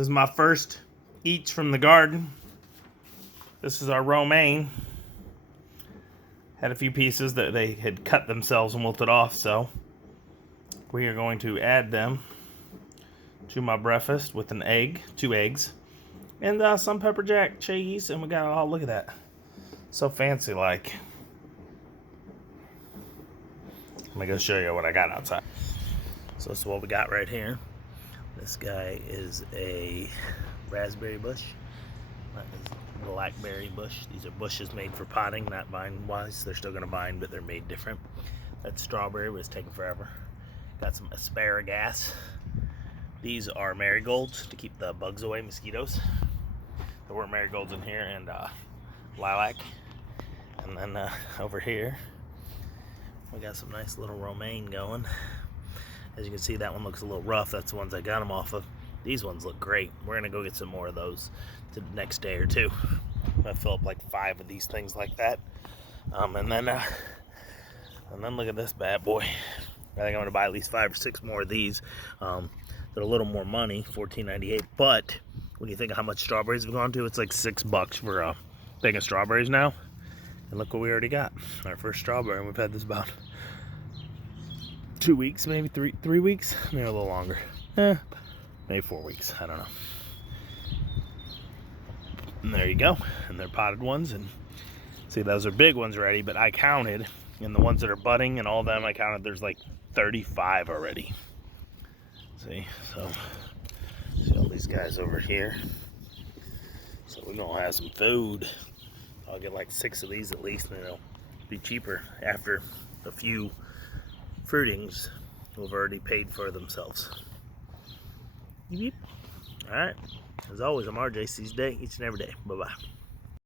This is my first eats from the garden. This is our romaine. Had a few pieces that they had cut themselves and wilted off, so we are going to add them to my breakfast with an egg, 2 eggs, and some pepper jack cheese, and we got, oh, look at that. So fancy like. Let me go show you what I got outside. So this is what we got right here. This guy is a raspberry bush. That is a blackberry bush. These are bushes made for potting, not vine-wise. They're still going to vine, but they're made different. That's strawberry, but it's taking forever. Got some asparagus. These are marigolds to keep the bugs away, mosquitoes. There were marigolds in here, and lilac. And then over here, we got some nice little romaine going. As you can see, that one looks a little rough. That's the ones I got them off of. These ones look great. We're gonna go get some more of those the next day or two. I'm gonna fill up like 5 of these things like that. And then look at this bad boy. I think I'm gonna buy at least 5 or 6 more of these. They're a little more money, $14.98. But when you think of how much strawberries have gone to, it's like $6 for a thing of strawberries now. And look what we already got. Our first strawberry, and we've had this about 2 weeks, maybe 3 weeks, maybe a little longer. Maybe 4 weeks, I don't know. And there you go. And they're potted ones, and see, those are big ones already, but I counted, and the ones that are budding and all of them, I counted, there's like 35 already. See, so see all these guys over here. So we're gonna have some food. I'll get like 6 of these at least, and it'll be cheaper after a few fruitings who have already paid for themselves. Beep. All right. As always, I'm RJ. Seize the day, each and every day. Bye-bye.